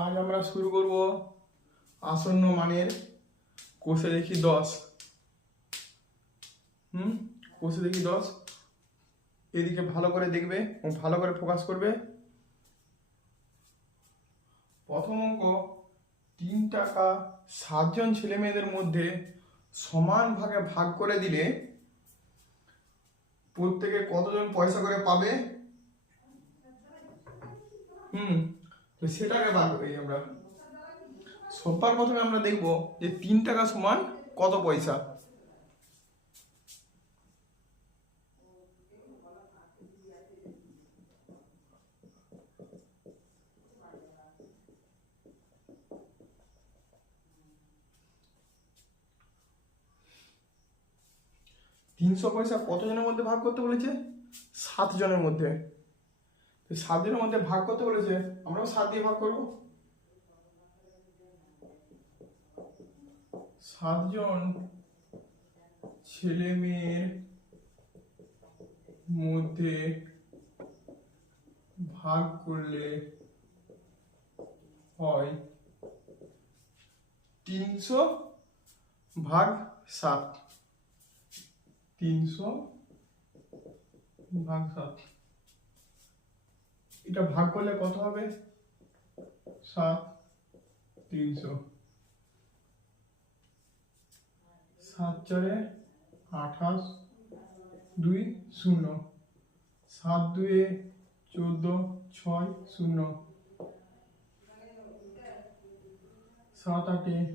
আজ আমরা শুরু করব আসন্ন মানের কোষে দেখি 10। কোষে দেখি 10। এদিকে ভালো করে দেখবে ও ভালো করে ফোকাস করবে। প্রথম অঙ্ক, 3 টাকা 7 জন ছেলে মেয়েদের মধ্যে সমান ভাগে ভাগ করে দিলে প্রত্যেকে কতজন পয়সা করে পাবে। তো সেটাকে বার করি আমরা। সবার প্রথমে আমরা দেখব যে 3 টাকা সমান কত পয়সা। তিনশো পয়সা কতজনের মধ্যে ভাগ করতে বলেছে? 7 জনের মধ্যে। 7 জনের মধ্যে ভাগ করতে বলেছে, আমরাও 7 দিয়ে ভাগ করব। 7 জন ছেলে মেয়ের মধ্যে ভাগ করলে হয় 300 ভাগ 7। 300 ভাগ 7, এটা ভাগ করলে কত হবে? 7 300, 7 4 28, 2 0, 7 2 14, 6 0, 7 8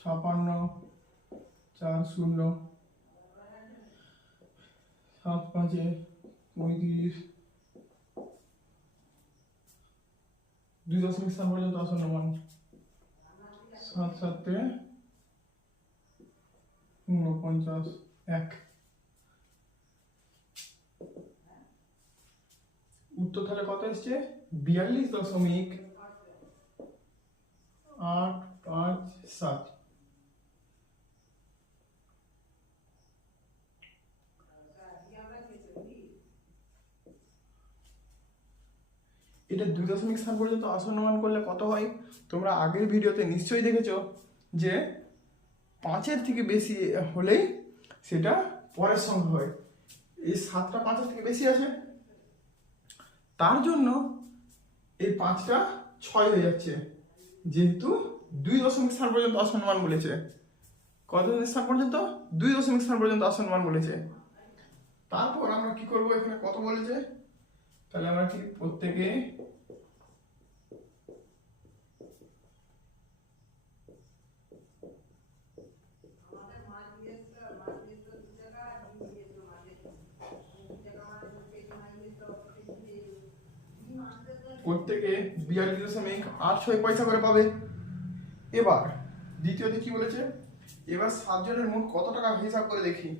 56, 4 0, 7 5 35, 2 দশমিক স্থান পর্যন্ত আসন্ন মান। 7 7 49, 1। উত্তর তাহলে কত এসছে? 42.857। এটা 2 দশমিক স্থান পর্যন্ত আসন্ন মান করলে কত হয়? তোমরা আগের ভিডিওতে নিশ্চয়ই দেখেছো যে 5-এর থেকে বেশি হলেই সেটা পরের সংখ্যা হয়। এই 7টা 5-এর থেকে বেশি আছে, তার জন্য এই 5টা 6 হয়ে যাচ্ছে, যেহেতু 2 দশমিক স্থান পর্যন্ত আসন্ন মান বলেছে। কত স্থান পর্যন্ত? 2 দশমিক স্থান পর্যন্ত আসন্ন মান বলেছে। তারপর আমরা কি করব, এখানে কত বলেছে, তাহলে আমরা কি প্রত্যেকে প্রত্যেকে 42.86 পয়সা করে পাবে। এবার দ্বিতীয়তে কি বলেছে, এবার 7 জনের মোট কত টাকা হিসাব করে দেখি।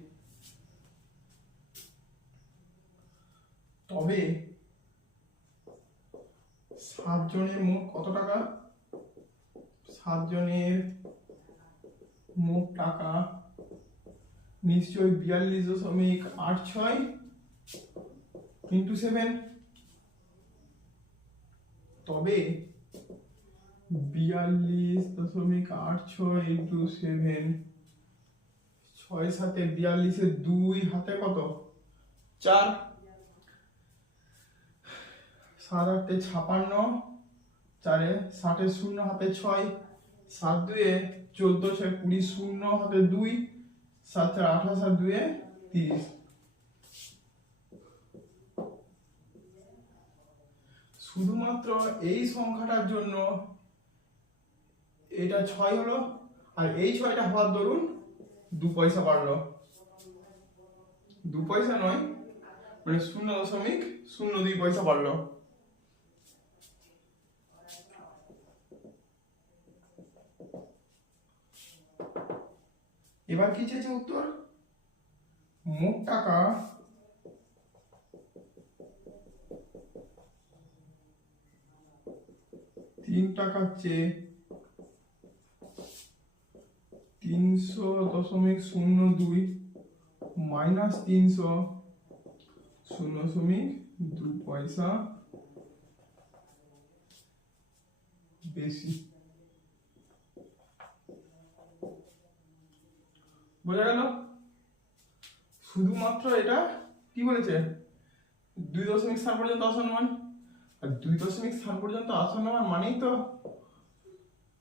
তবে 7 জনের মোট কত টাকা? 7 জনের মোট টাকা নিশ্চয়ই 42.86 ইন্টু 7। তবে 42.86 ইন্টু 7, 6 7 42, 2 হাতে কত? 4, 7 8 56, 4 60, 0 হাতে 6, 7 2 14, 6 20, 0 হাতে 2, 7 4 28, 7 2 30। শুধুমাত্র এই সংখ্যাটার জন্য এটা 6 হলো, আর এই 6টা হওয়ার দরুন 2 পয়সা বাড়লো। 2 পয়সা নয়, মানে 0.02 পয়সা বাড়লো। এবার কি চেয়েছে উত্তর? মোট টাকা তিন টাকার চেয়ে 300.02 মাইনাস 300.02 পয়সা বেশি। বোঝা গেল? শুধুমাত্র এটা কি বলেছে, 2 দশমিক স্থান পর্যন্ত আসন্ন, আর 2 দশমিক স্থান পর্যন্ত আসন্ন মানেই তো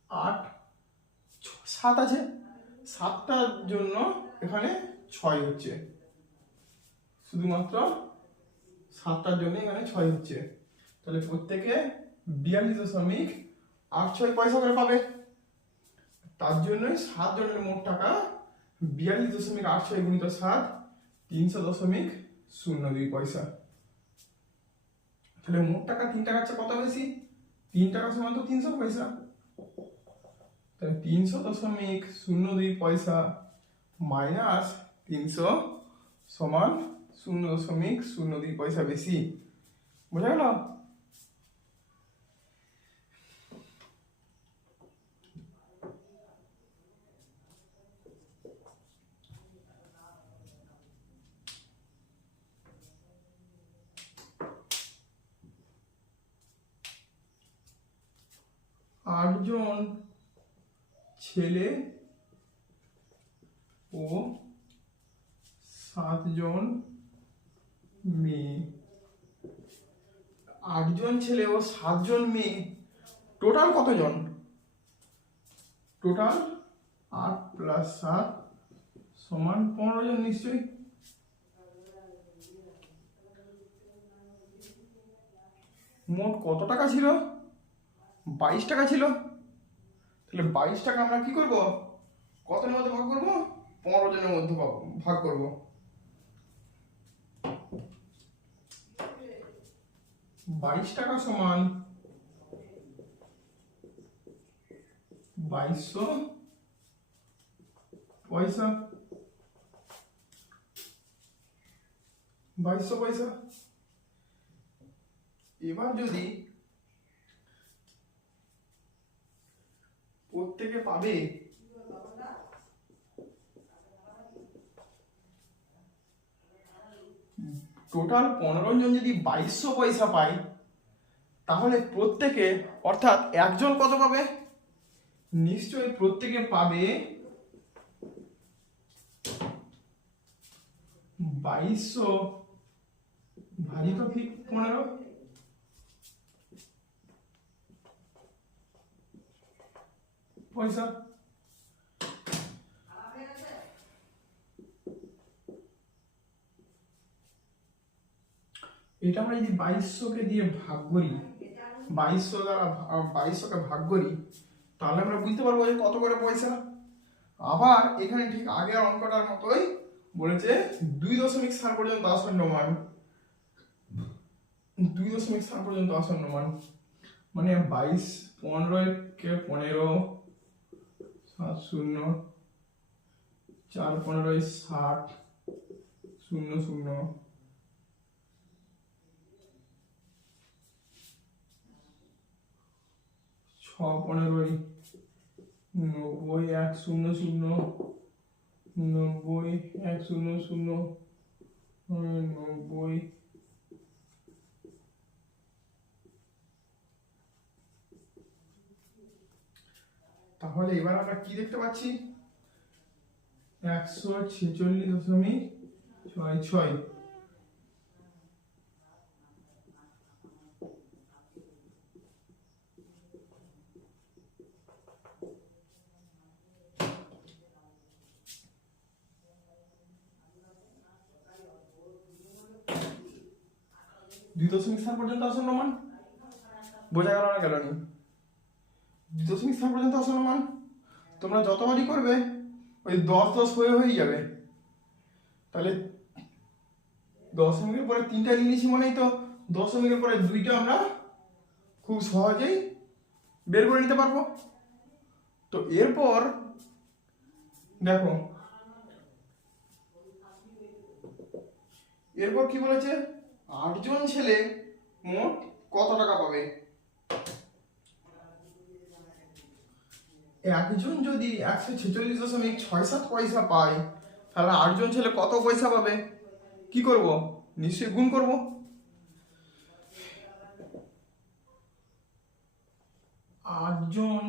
8 7 আছে, 7টার জন্য এখানে 6 হচ্ছে, শুধুমাত্র 7টার জন্য এখানে 6 হচ্ছে। তাহলে প্রত্যেকে 42.86 পয়সা করে পাবে। তার জন্যই 7 জনের মোট টাকা 42.86 গুণিত 7, 300.02 পয়সা। তাহলে মোট টাকা 3 টাকার চেয়ে কত বেশি? 3 টাকা সমান তো 300 পয়সা। তাহলে 300.02 পয়সা মাইনাস 300 সমান 0.02 পয়সা বেশি। বোঝা গেল? আটজন ছেলে ও 7 জন মেয়ে, 8 জন ছেলে ও 7 জন মেয়ে, টোটাল কতজন? টোটাল 8 + 7 সমান 15 জন নিশ্চয়ই। মোট কত টাকা ছিল? 22 টাকা ছিল। তাহলে 22 টাকা আমরা কি করব? কতের মধ্যে ভাগ করব? 15 জনের মধ্যে ভাগ করব। 22 টাকা সমান 2200 পয়সা। 2200 পয়সা। এবার যদি প্রত্যেকে পাবে টোটাল 15 জন যদি 2200 পয়সা পায়, তাহলে প্রত্যেকে অর্থাৎ একজন কত পাবে? নিশ্চয়ই প্রত্যেকে পাবে 2200 ভাজিত 15 পয়সা। এটা আমরা যদি 2200কে দিয়ে ভাগ করি, 2200 দ্বারা 2200কে ভাগ করি, তাহলে আমরা বুঝতে পারবো যে কত করে পয়সা। আবার এখানে ঠিক আগের অঙ্কটার মতোই বলেছে 2 দশমিক স্থান পর্যন্ত আসন্ন মান, 2 দশমিক স্থান পর্যন্ত আসন্ন মান মানে 22 15 কে 15 7 0 4 15 60 0 0 6 15 90 1 0 0 90 1 0 0 90। তাহলে এবার আমরা কি দেখতে পাচ্ছি? 146.66। দুই দশমিক স্থান পর্যন্ত আসন্ন মান বোঝা গেল না? গেল নি? 2 দশমিক স্থান পর্যন্ত আসন্ন মান তোমরা যতবারই করবে ওই 10 10 হয়ে যাবে। তাহলে দশমিকের পরে 3টা নিয়ে নিয়েছি মানেই তো দশমিকের পরে 2টা আমরা খুব সহজেই বের করে নিতে পারবো। তো এরপর দেখো, এরপর কি বলেছে? 8 জন ছেলে মোট কত টাকা পাবে? একজন যদি 146.67 পয়সা পায়, তাহলে 8 জন ছেলে কত পয়সা পাবে? কি করব? নিশ্চয়ই গুণ করব। 8 8 জন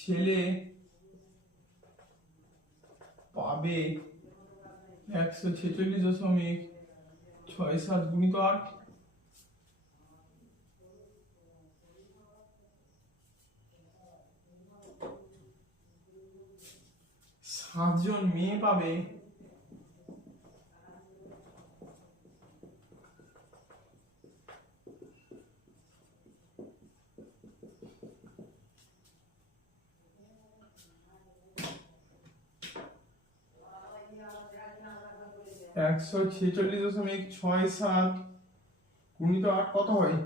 ছেলে পাবে 146.67 গুণিত 8। 7 জন মেয়ে পাবে 146.67 গুণিত 8 কত হয়?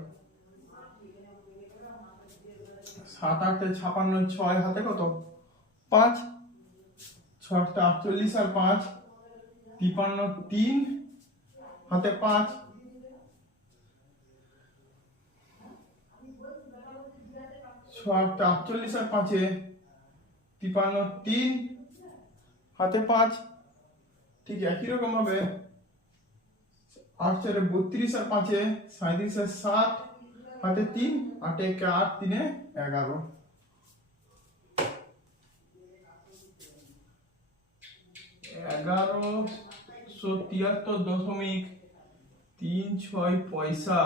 7 8 56, 6 হাতে কত? 5, 6 8 48 আর 5 53, 3 হাতে 5, 6 8 48 আর 5 53, 3 হাতে 5। ঠিক একই রকম ভাবে 8 4 32 আর 5 37 আর 7 হাতে 3, 8 1 8 3 11। 1173.36 পয়সা।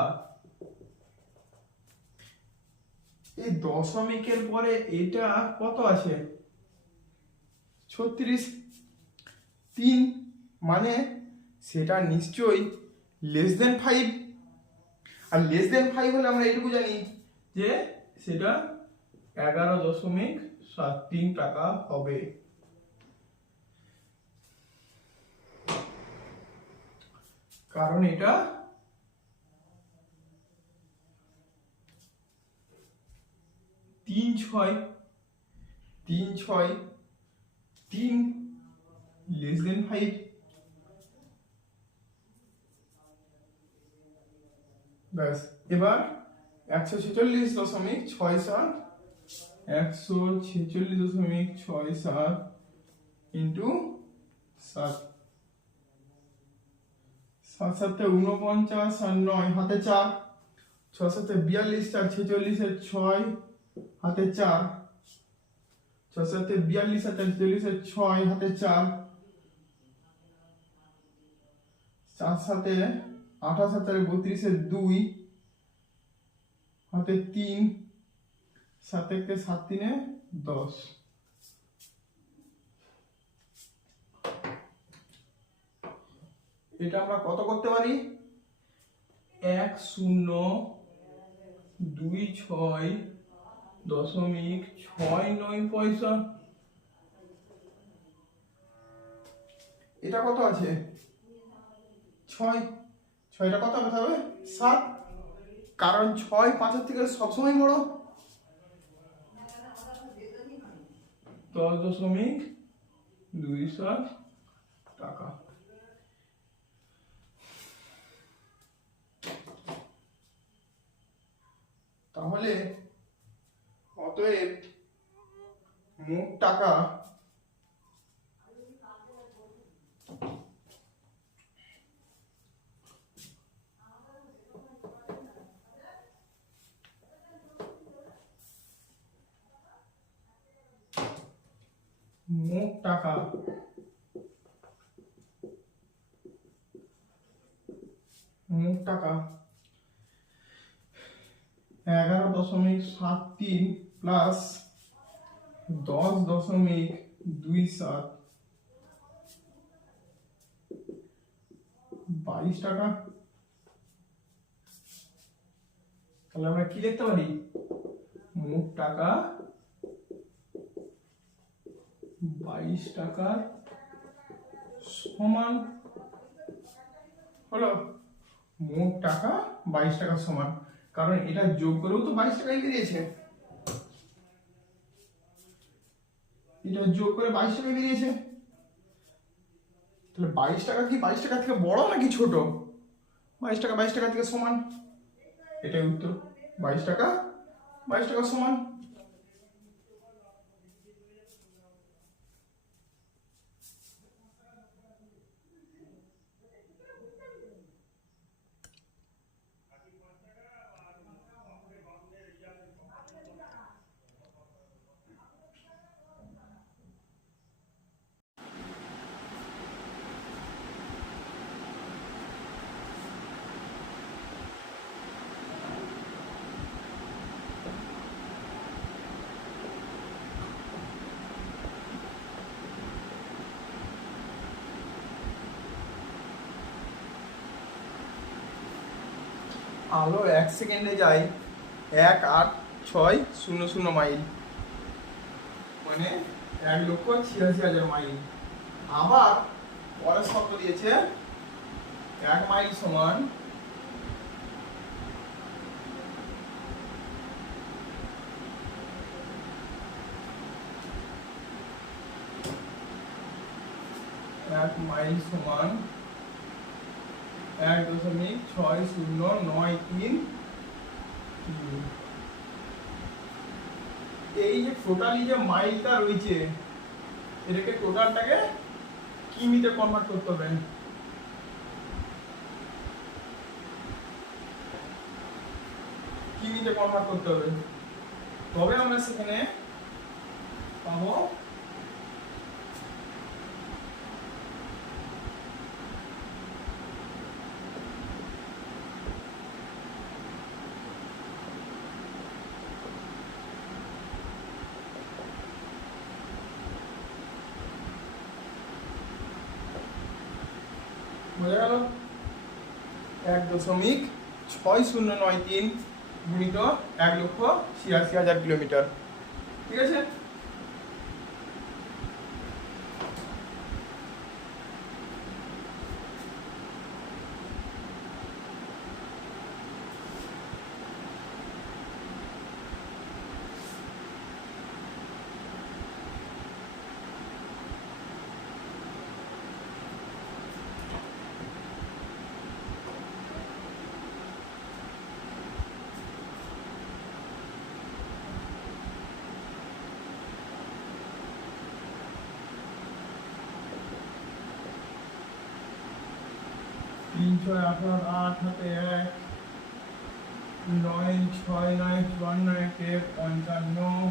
এই দশমিকের পরে এটা কত আছে? 36, 3, মানে সেটা নিশ্চয়ই লেস দেন 5। আর লেস দেন 5 হলে আমরা এটুকু জানি যে সেটা 11.73 টাকা হবে। কারণ এটা 3 6 3 6 3 লেস দেন 5। ব্যাস এবার 146.67 146.67 ইন্টু 7, 7 7 49 আর 9 হাতে 4, 6 7 42 4 46 এর 6 হাতে 4, 6 7 42 আর 43 এর 6 হাতে 4, 4 7 28 7 32 এর 2 হাতে 3, 7 1 7 3 10। এটা আমরা কত করতে পারি? 1026.69 পয়সা। এটা কত আছে? 6, 6টা কত হবে? 7, কারণ 6 5 এর থেকে সবসময় বড়। 10.27 টাকা। তাহলে অতএব মোট টাকা মোট টাকা 11.73 প্লাস 10.27 22 টাকা। তাহলে আমরা কি লিখতে পারি? মোট টাকা 22 টাকা সমান হলো। মোট টাকা 22 টাকা সমান, কারণ এটা যোগ করেও তো 22 টাকাই বেরিয়েছে। এটা যোগ করে 22 টাকা বেরিয়েছে। তাহলে 22 টাকা কি 22 টাকা থেকে বড় নাকি ছোট? 22 টাকা 22 টাকা থেকে সমান। এটাই উত্তর। 22 টাকা 22 টাকা সমান। আলো 1 সেকেন্ডে যায় 18600 মাইল, মানে 1,86,000 মাইল। আবার পরের শব্দ দিয়েছে 1 মাইল সমান 1,6093। এই যে টোটালি যে মাইলটা রয়েছে এটাকে টোটালটাকে কিমিতে কনভার্ট করতে হবে। কিমিতে কনভার্ট করতে হবে, তবে আমরা সেখানে পাবো বোঝা গেল 1.6093 গুণিত 1,86,000 কিলোমিটার। ঠিক আছে, তিন ছয় 18, 8 হাতে 1, 9 6 9 54, 1 55,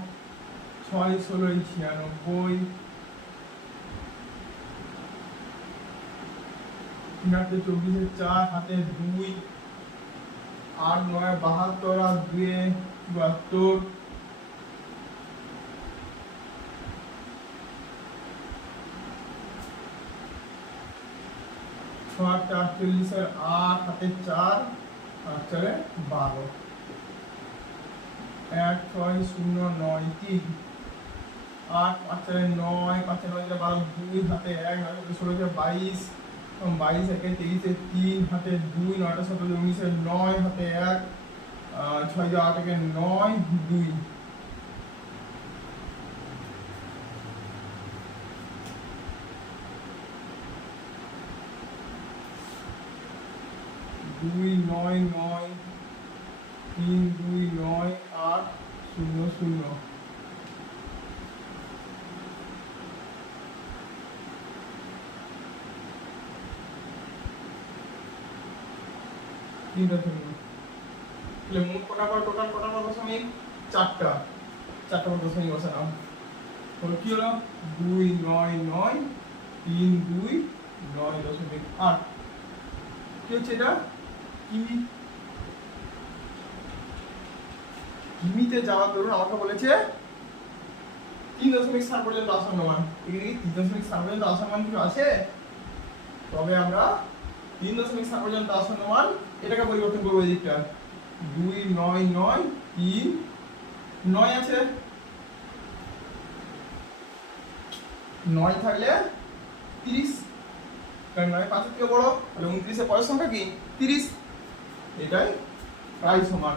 6 16 96, 3 হাতে 24, 4 হাতে 2, 8 9 72 আর 2 72, 8 48 আর 8 হাতে 4 আর 4 12, 1 6 0 9 3, 8 5 4 9, 5 9 12, 2 হাতে 1 9 16 22, 22 1 23 3 হাতে 2, 9 17 19 9 হাতে 1, 6 8 9 2, 2 9 9 3 2 9 8 0 0। তাহলে মোট কটা পর টোটাল কটা পর দশমিক? 4টা 4টা পর দশমিক বসালাম। তাহলে কি হলো 2 9 9 3 2 9.8। কি হচ্ছে এটা? কিমি। কিমিতে যাওয়ার দরুন আমাকে বলেছে 3.7 পর্যন্ত আসন্ন মান। এখানে কি 3.7 পর্যন্ত আসন্ন মান কিছু আছে? তবে আমরা 3.7 পর্যন্ত আসন্ন মান এটাকে পরিবর্তন করবো এই দিকটা। 2 9 9 3 9 আছে, 9 থাকলে 30, কারণ 9 5 থেকে বড়, তাহলে 29 এর পরের সংখ্যা কি 30। এটাই প্রায় সমান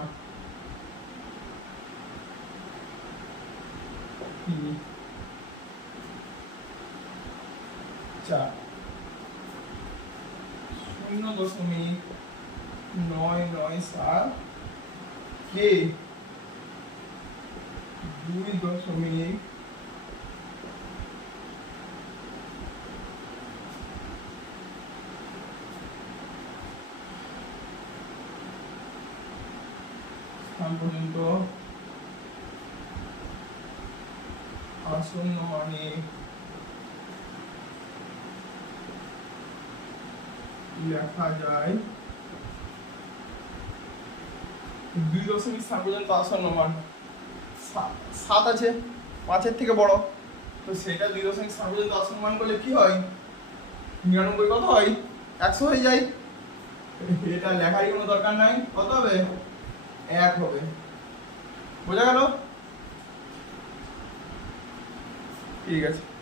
4 0.997 কে 2.7 পর্যন্ত আসন্ন মানে লেখা যায় 2.7 পর্যন্ত আসন্ন মান। 7 আছে 5-এর থেকে বড়, তো সেটা 2.7 পর্যন্ত আসন্ন মান করলে কি হয়? 99 কত হয়? 100 হয়ে যায়। এটা লেখারই কোনো দরকার নাই। কত হবে? 1 হবে। বোঝা গেল? ঠিক আছে।